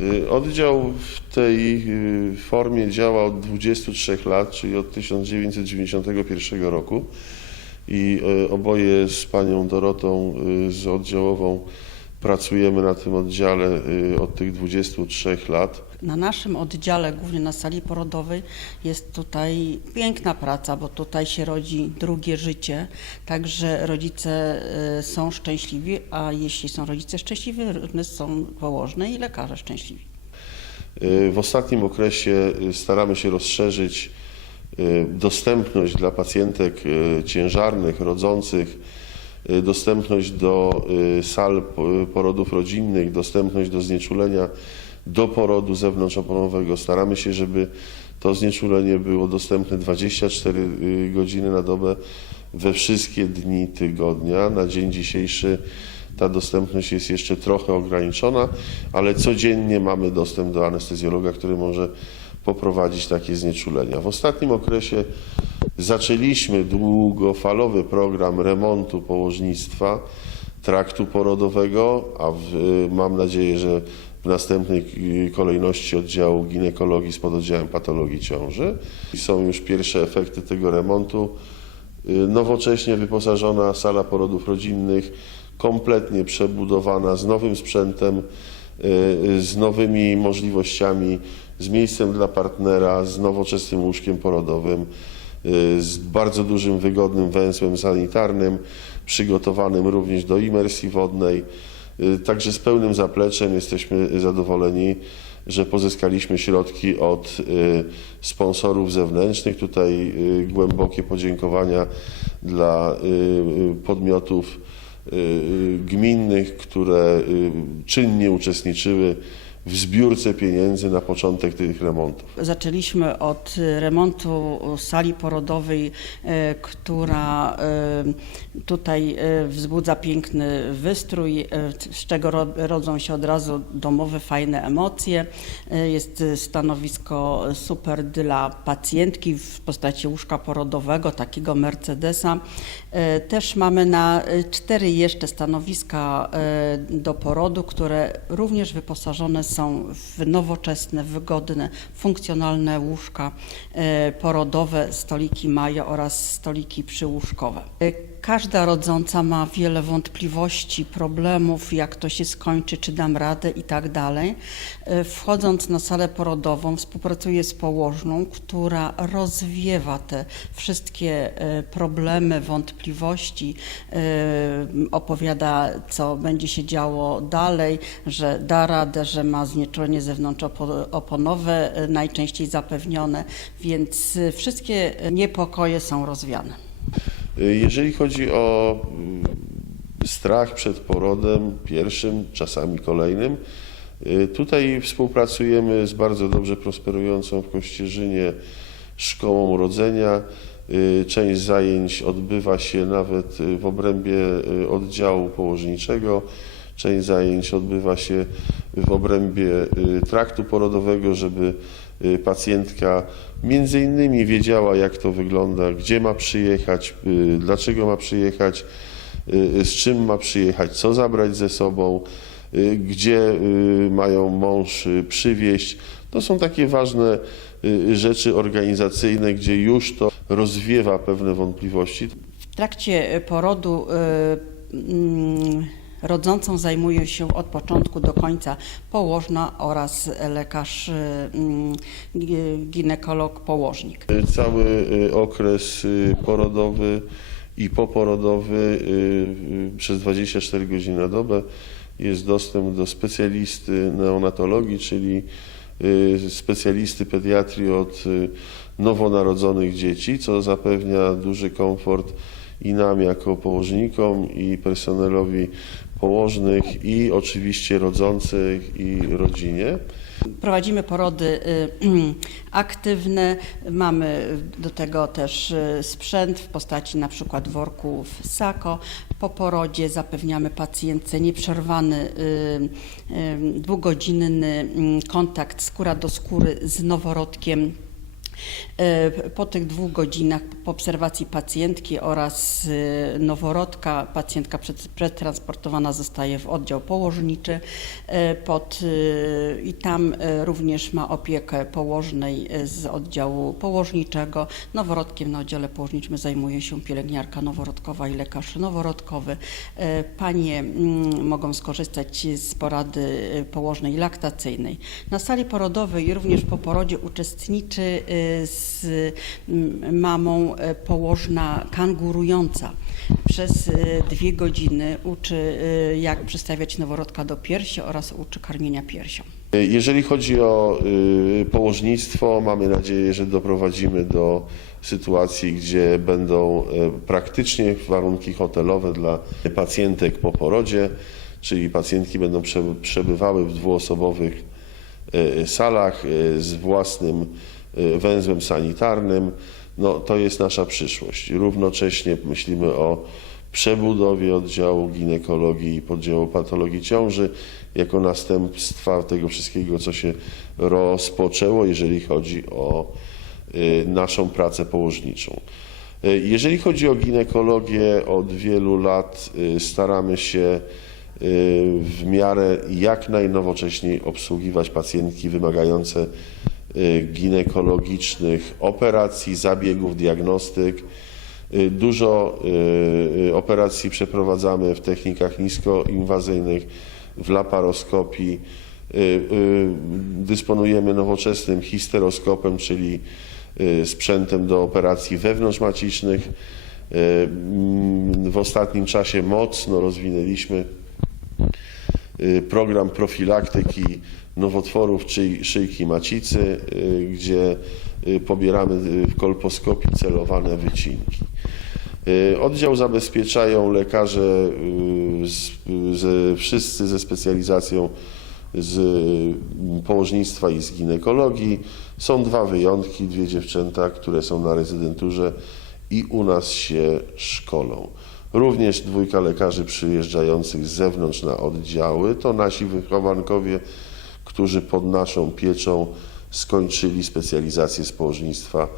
Y, Oddział w tej y, formie działa od 23 lat, czyli od 1991 roku. I y, oboje z panią Dorotą, z oddziałową, pracujemy na tym oddziale y, od tych 23 lat. Na naszym oddziale, głównie na sali porodowej, jest tutaj piękna praca, bo tutaj się rodzi drugie życie. Także rodzice y, są szczęśliwi, a jeśli są rodzice szczęśliwi, są położne i lekarze szczęśliwi. Y, W ostatnim okresie staramy się rozszerzyć dostępność dla pacjentek ciężarnych, rodzących, dostępność do y, sal po- porodów rodzinnych, dostępność do znieczulenia do porodu zewnątrzoponowego. Staramy się, żeby to znieczulenie było dostępne 24 y, godziny na dobę we wszystkie dni tygodnia. Na dzień dzisiejszy ta dostępność jest jeszcze trochę ograniczona, ale codziennie mamy dostęp do anestezjologa, który może poprowadzić takie znieczulenia. W ostatnim okresie zaczęliśmy długofalowy program remontu położnictwa, traktu porodowego, a w, mam nadzieję, że w następnej y, kolejności oddziału ginekologii z pododdziałem patologii ciąży. Są już pierwsze efekty tego remontu. Y, Nowocześnie wyposażona sala porodów rodzinnych, kompletnie przebudowana, z nowym sprzętem, y, z nowymi możliwościami, z miejscem dla partnera, z nowoczesnym łóżkiem porodowym, y, z bardzo dużym, wygodnym węzłem sanitarnym, przygotowanym również do imersji wodnej. Y, Także z pełnym zapleczem jesteśmy zadowoleni, że pozyskaliśmy środki od y, sponsorów zewnętrznych. Tutaj y, głębokie podziękowania dla y, y, podmiotów y, gminnych, które y, czynnie uczestniczyły w zbiórce pieniędzy na początek tych remontów. Zaczęliśmy od remontu sali porodowej, y, która y, tutaj y, wzbudza piękny wystrój, z czego ro- rodzą się od razu domowe, fajne emocje. Jest stanowisko super dla pacjentki w postaci łóżka porodowego, takiego Mercedesa. Też mamy na cztery jeszcze stanowiska do porodu, które również wyposażone są w nowoczesne, wygodne, funkcjonalne łóżka y, porodowe, stoliki maja oraz stoliki przyłóżkowe. Każda rodząca ma wiele wątpliwości, problemów, jak to się skończy, czy dam radę i tak dalej. Y, Wchodząc na salę porodową, współpracuję z położną, która rozwiewa te wszystkie y, problemy, wątpliwości, y, opowiada, co będzie się działo dalej, że da radę, że ma znieczulenie zewnątrzoponowe najczęściej zapewnione, więc wszystkie niepokoje są rozwiane. Y, Jeżeli chodzi o y, strach przed porodem pierwszym, czasami kolejnym, y, tutaj współpracujemy z bardzo dobrze prosperującą w Kościerzynie szkołą rodzenia. Y, Część zajęć odbywa się nawet w obrębie oddziału położniczego. Część zajęć odbywa się w obrębie traktu porodowego, żeby pacjentka między innymi wiedziała, jak to wygląda, gdzie ma przyjechać, y, dlaczego ma przyjechać, y, z czym ma przyjechać, co zabrać ze sobą, y, gdzie y, mają mąż y, przywieźć. To są takie ważne y, rzeczy organizacyjne, gdzie już to rozwiewa pewne wątpliwości. W trakcie porodu y, mm, rodzącą zajmuje się od początku do końca położna oraz lekarz mm, gi- ginekolog położnik. Cały y, okres y, porodowy i poporodowy y, przez 24 godziny na dobę jest dostęp do specjalisty neonatologii, czyli specjalisty pediatrii od nowonarodzonych dzieci, co zapewnia duży komfort i nam jako położnikom, i personelowi położnych, i oczywiście rodzących, i rodzinie. Prowadzimy porody y, aktywne, mamy do tego też y, sprzęt w postaci na przykład worków SAKO. Po porodzie zapewniamy pacjentce nieprzerwany y, dwugodzinny mm, kontakt skóra do skóry z noworodkiem Po tych dwóch godzinach po obserwacji pacjentki oraz e, noworodka pacjentka przetransportowana zostaje w oddział położniczy e, pod, e, i tam e, również ma opiekę położnej e, z oddziału położniczego. Noworodkiem na oddziale położniczym zajmuje się pielęgniarka noworodkowa i lekarz noworodkowy. E, Panie mm, mogą skorzystać z porady e, położnej laktacyjnej. Na sali porodowej również po porodzie uczestniczy e, z mamą e, położna kangurująca. Przez e, dwie godziny uczy, e, jak przystawiać noworodka do piersi oraz uczy karmienia piersią. Jeżeli chodzi o y, położnictwo, mamy nadzieję, że doprowadzimy do sytuacji, gdzie będą praktycznie warunki hotelowe dla pacjentek po porodzie, czyli pacjentki będą prze- przebywały w dwuosobowych salach z własnym węzłem sanitarnym. No, to jest nasza przyszłość. Równocześnie myślimy o przebudowie oddziału ginekologii i poddziału patologii ciąży jako następstwa tego wszystkiego, co się rozpoczęło, jeżeli chodzi o y, naszą pracę położniczą. Y, Jeżeli chodzi o ginekologię, od wielu lat y, staramy się y, w miarę jak najnowocześniej obsługiwać pacjentki wymagające y, ginekologicznych operacji, zabiegów, diagnostyk. Y, Dużo y, y, operacji przeprowadzamy w technikach niskoinwazyjnych, w laparoskopii. Y, y, Dysponujemy nowoczesnym histeroskopem, czyli y, sprzętem do operacji wewnątrzmacicznych. Y, mm, W ostatnim czasie mocno rozwinęliśmy y, program profilaktyki nowotworów czy szyjki macicy, y, gdzie y, pobieramy y, w kolposkopii celowane wycinki. Y, Oddział zabezpieczają lekarze y, z, z, wszyscy ze specjalizacją z y, położnictwa i z ginekologii. Są dwa wyjątki, dwie dziewczęta, które są na rezydenturze i u nas się szkolą. Również dwójka lekarzy przyjeżdżających z zewnątrz na oddziały to nasi wychowankowie, którzy pod naszą pieczą skończyli specjalizację z położnictwa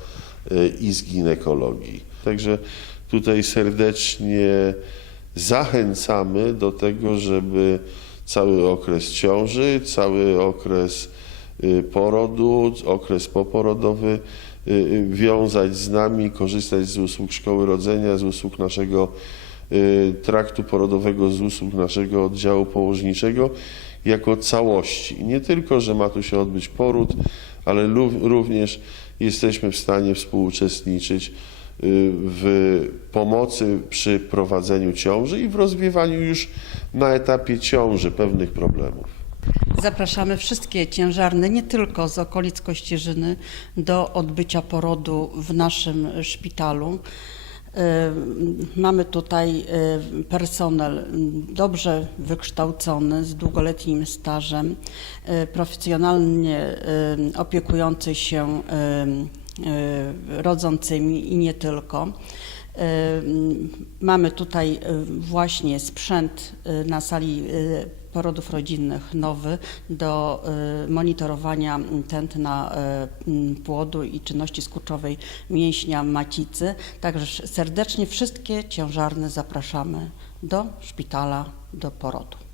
y, i z ginekologii. Także tutaj serdecznie zachęcamy do tego, żeby cały okres ciąży, cały okres y, porodu, okres poporodowy y, wiązać z nami, korzystać z usług szkoły rodzenia, z usług naszego traktu porodowego, z usług naszego oddziału położniczego jako całości. Nie tylko, że ma tu się odbyć poród, ale również jesteśmy w stanie współuczestniczyć y, w pomocy przy prowadzeniu ciąży i w rozwiewaniu już na etapie ciąży pewnych problemów. Zapraszamy wszystkie ciężarne, nie tylko z okolic Kościerzyny, do odbycia porodu w naszym szpitalu. Mamy tutaj personel dobrze wykształcony, z długoletnim stażem, e, profesjonalnie opiekujący się e, rodzącymi i nie tylko. Mamy tutaj właśnie sprzęt e, na sali e, porodów rodzinnych nowy do e, monitorowania tętna płodu i czynności skurczowej mięśnia macicy. Także serdecznie wszystkie ciężarne zapraszamy do szpitala do porodu.